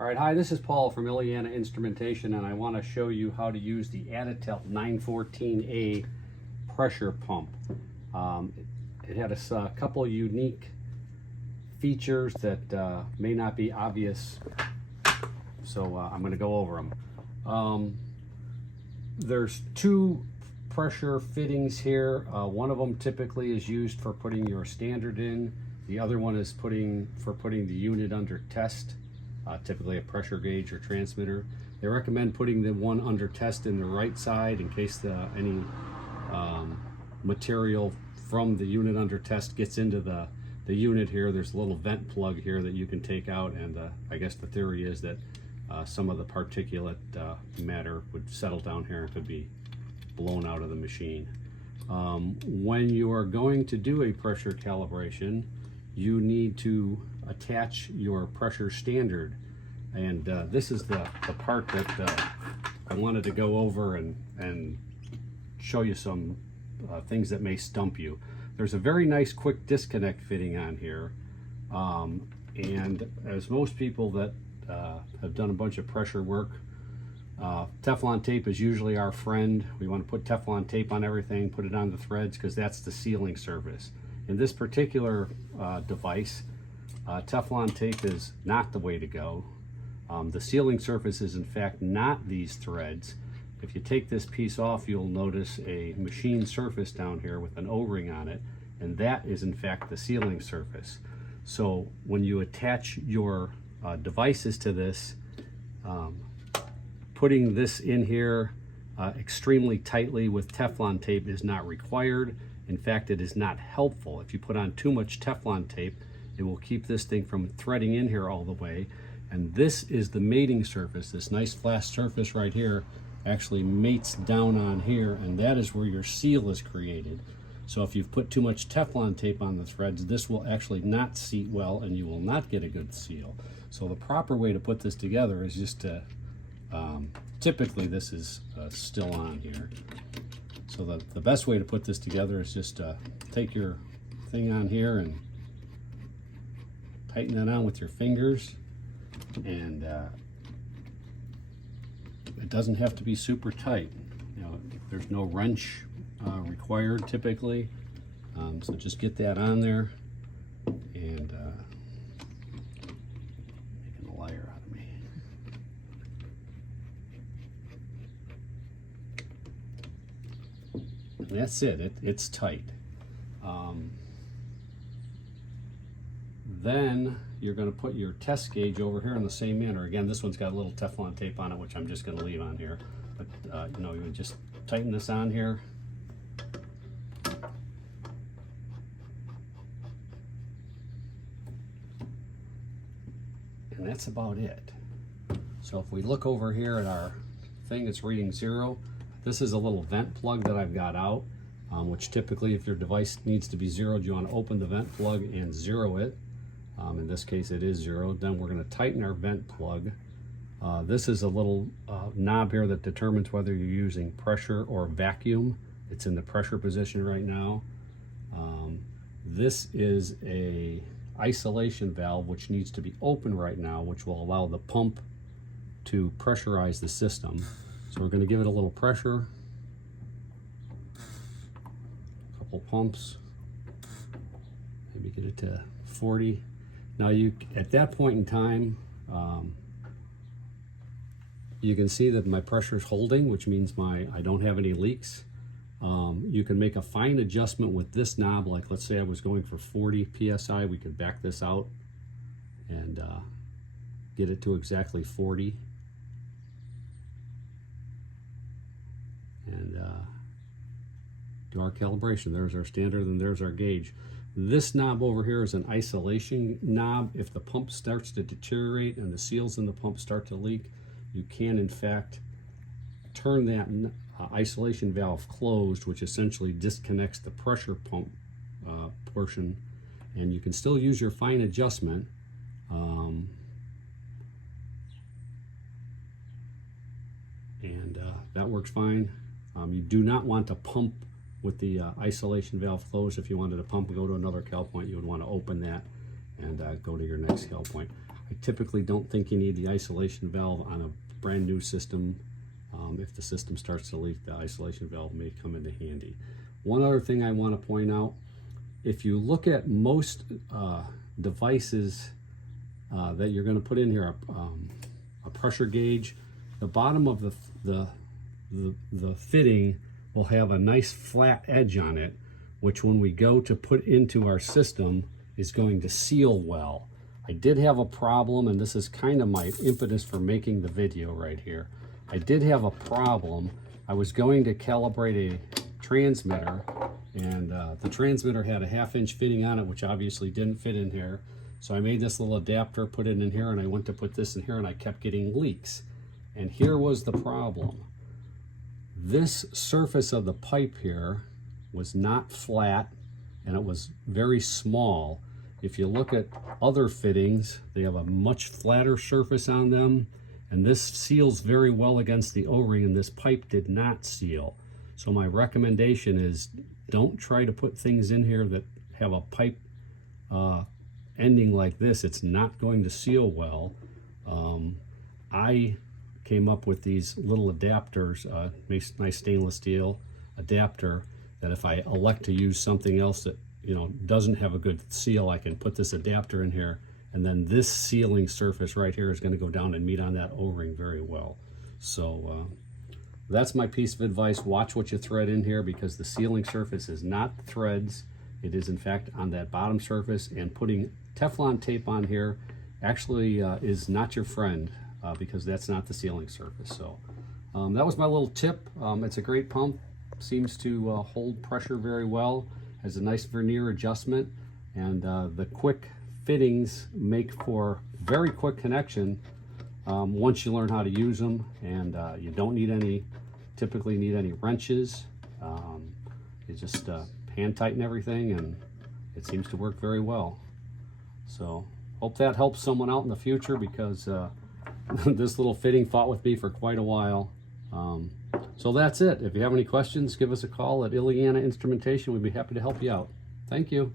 All right, hi, this is Paul from Illiana Instrumentation, and I want to show you how to use the Additel 914A pressure pump. It had a couple unique features that may not be obvious, so I'm going to go over them. There's two pressure fittings here. One of them typically is used for putting your standard in. The other one is for putting the unit under test. Typically a pressure gauge or transmitter. They recommend putting the one under test in the right side in case any material from the unit under test gets into the unit here. There's a little vent plug here that you can take out, and I guess the theory is that some of the particulate matter would settle down here and could be blown out of the machine. When you are going to do a pressure calibration, you need to attach your pressure standard, and this is the part that I wanted to go over and show you some things that may stump you. There's a very nice quick disconnect fitting on here, and as most people that have done a bunch of pressure work, Teflon tape is usually our friend. We want to put Teflon tape on everything, put it on the threads, because that's the sealing surface. In this particular device, Teflon tape is not the way to go. The sealing surface is in fact not these threads. If you take this piece off, you'll notice a machine surface down here with an O-ring on it, and that is in fact the sealing surface. So when you attach your devices to this, putting this in here extremely tightly with Teflon tape is not required. In fact, it is not helpful. If you put on too much Teflon tape, it will keep this thing from threading in here all the way. And this is the mating surface. This nice flat surface right here actually mates down on here, and that is where your seal is created. So if you've put too much Teflon tape on the threads, this will actually not seat well, and you will not get a good seal. So the proper way to put this together is just to, typically this is still on here. So the best way to put this together is just take your thing on here and tighten that on with your fingers, and it doesn't have to be super tight. You know, there's no wrench required typically, so just get that on there, and making a liar out of me. And that's it. It's tight. Then you're going to put your test gauge over here in the same manner. Again, this one's got a little Teflon tape on it, which I'm just going to leave on here. But you know, you would just tighten this on here. And that's about it. So if we look over here at our thing, it's reading 0. This is a little vent plug that I've got out, which typically if your device needs to be zeroed, you want to open the vent plug and zero it. In this case it is 0. Then we're going to tighten our vent plug. This is a little knob here that determines whether you're using pressure or vacuum. It's in the pressure position right now. This is a isolation valve which needs to be open right now, which will allow the pump to pressurize the system. So we're going to give it a little pressure, a couple pumps, maybe get it to 40. Now at that point in time, you can see that my pressure is holding, which means I don't have any leaks. You can make a fine adjustment with this knob. Like let's say I was going for 40 psi, we could back this out and get it to exactly 40. And do our calibration. There's our standard and there's our gauge. This knob over here is an isolation knob. If the pump starts to deteriorate and the seals in the pump start to leak, you can in fact turn that isolation valve closed, which essentially disconnects the pressure pump portion, and you can still use your fine adjustment. That works fine. You do not want to pump with the isolation valve closed. If you wanted to pump and go to another cal point, you would want to open that and go to your next cal point. I typically don't think you need the isolation valve on a brand new system. If the system starts to leak, the isolation valve may come into handy. One other thing I want to point out, if you look at most devices that you're going to put in here, a pressure gauge, the bottom of the fitting will have a nice flat edge on it, which when we go to put into our system is going to seal well. I did have a problem, and this is kind of my impetus for making the video right here. I did have a problem. I was going to calibrate a transmitter, and the transmitter had a 1/2 inch fitting on it, which obviously didn't fit in here. So I made this little adapter, put it in here, and I went to put this in here, and I kept getting leaks. And here was the problem. This surface of the pipe here was not flat, and it was very small. If you look at other fittings, they have a much flatter surface on them, and this seals very well against the O-ring, and this pipe did not seal. So my recommendation is don't try to put things in here that have a pipe ending like this. It's not going to seal well. I came up with these little adapters, nice stainless steel adapter, that if I elect to use something else that doesn't have a good seal, I can put this adapter in here, and then this sealing surface right here is going to go down and meet on that O-ring very well. So that's my piece of advice. Watch what you thread in here, because the sealing surface is not threads. It is in fact on that bottom surface, and putting Teflon tape on here actually is not your friend, because that's not the sealing surface. So that was my little tip. It's a great pump, seems to hold pressure very well, has a nice vernier adjustment, and the quick fittings make for very quick connection once you learn how to use them, and you don't typically need any wrenches. You just hand tighten everything, and it seems to work very well. So hope that helps someone out in the future, because this little fitting fought with me for quite a while. So that's it. If you have any questions, give us a call at Illiana Instrumentation. We'd be happy to help you out. Thank you.